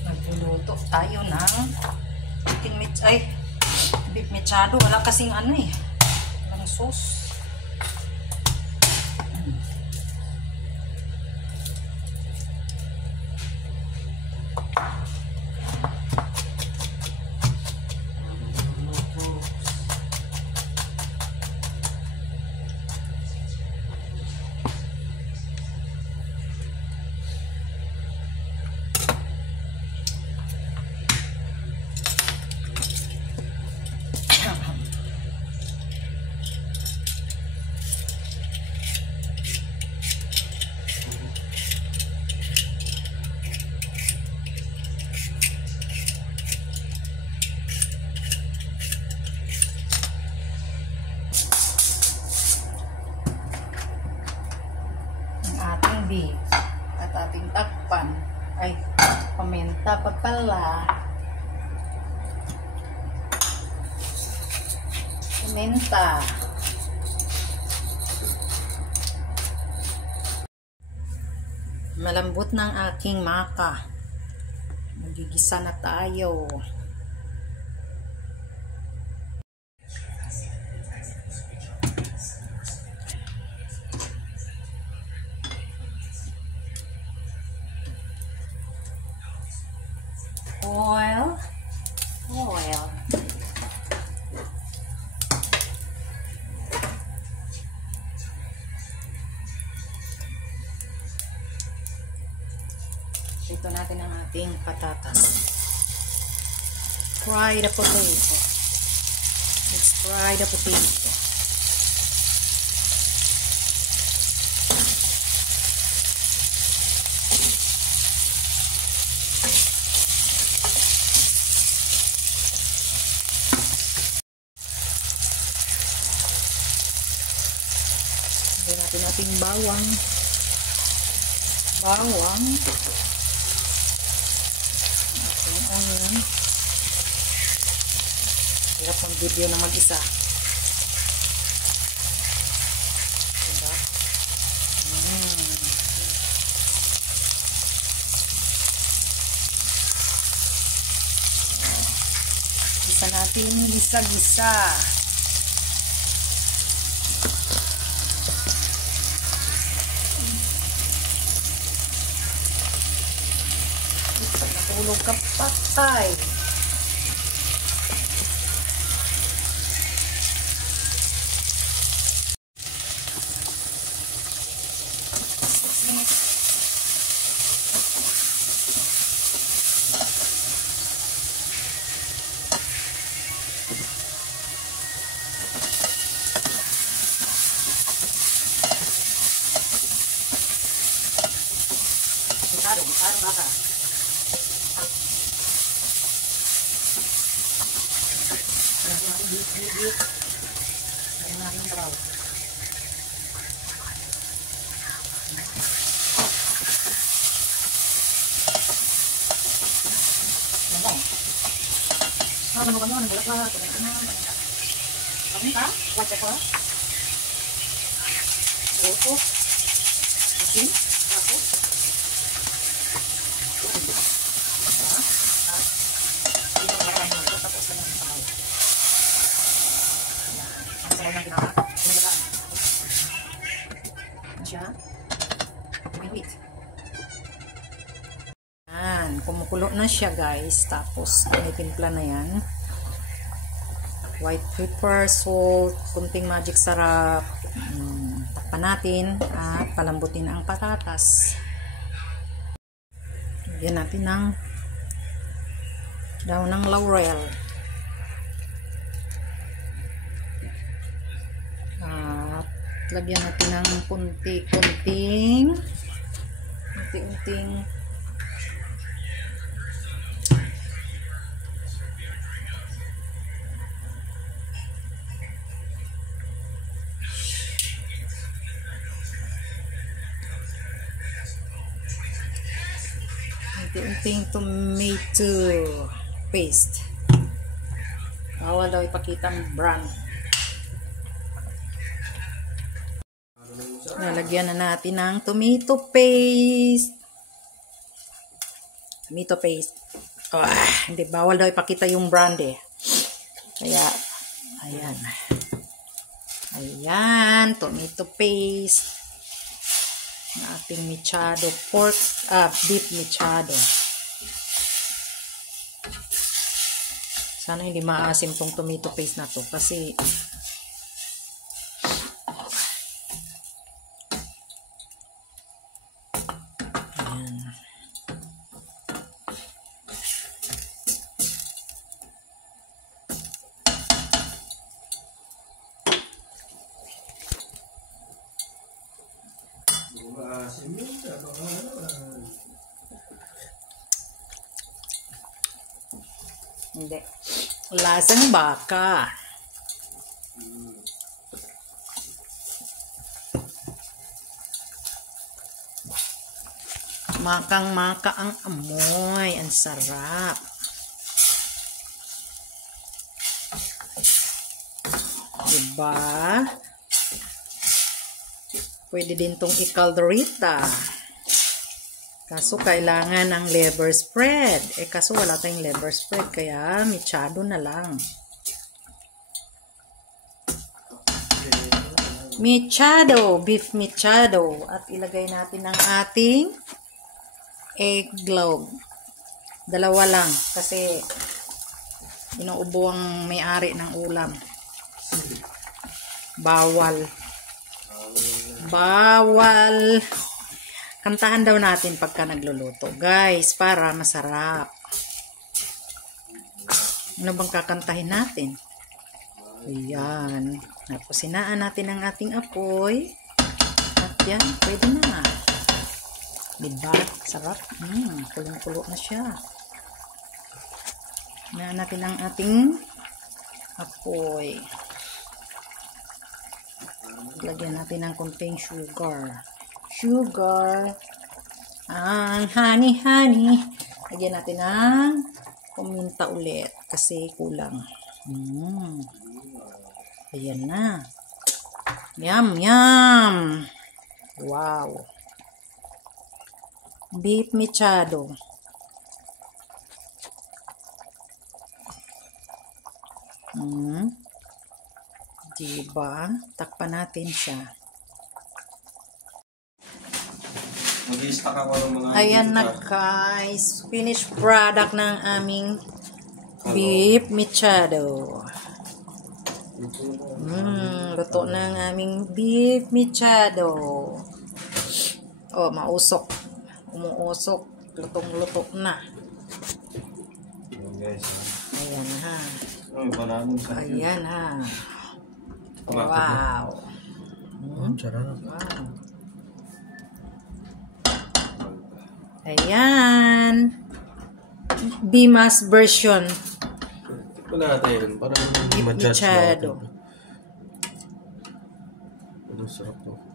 Nagluluto tayo ng beef mechado. Wala kasing walang sauce. Beef at ating takpan ay paminta pa pala, paminta, malambot ng aking maka. Magigisa na tayo. Oil. Ito natin ang ating patatas. Fry the potato. Let's fry the potato. Natin ating bawang, ating onion. Hirap ang video na mag-isa, diba? Gisa natin, gisa. Tulog ka patay. Arong baka. Bit. Ang natin traw. Ano? Ano ba naman? Bulak lahat. Kami ka? Watch ako. Opo. Okay. Ako. Kumukulo na siya guys, tapos tinitimpla na yan. White pepper, salt, kunting magic sarap. Takpan natin at palambutin ang patatas. Lagyan natin ng daon ng laurel. At lagyan natin ng unti-unting tomato paste. Bawal daw ipakita ang brand. Lalagyan na natin ng tomato paste. Tomato paste. Hindi, bawal daw ipakita yung brand eh. Kaya, ayan. Ayan, tomato paste. Ang ating mechado pork, beef mechado. Sana hindi maasim tong tomato paste na to kasi ayan. Hindi. Lasang baka. Makang-maka ang amoy. Ang sarap. Diba? Pwede din tong i-calderita. Kaso kailangan ng liver spread. Kaso wala tayong liver spread. Kaya mechado na lang. Mechado. Beef mechado. At ilagay natin ang ating egg globe. Dalawa lang. Kasi inuubo ang may-ari ng ulam. Bawal. Bawal. Kantahan daw natin pagka nagluluto. Guys, para masarap. Ano bang kakantahin natin? Ayan. Tapos sinaan natin ang ating apoy. At yan, pwede na. Diba? Sarap. Kulong-kulo na siya. Sinaan natin ang ating apoy. Lagyan natin ng konting sugar. Ang honey. Lagyan natin ng paminta ulit kasi kulang. Ayan na. Yum. Wow. Beef mechado. Diba? Takpan natin siya. Ayan na guys, finished product ng aming beef mechado. Luto na ang aming beef mechado. Mausok. Umuusok. Lutong-luto na. Ayan ha. Ayan ha. Wow. Wow. Ayan. Bimas version. Wala natin. Parang mechado. Ano sarap to.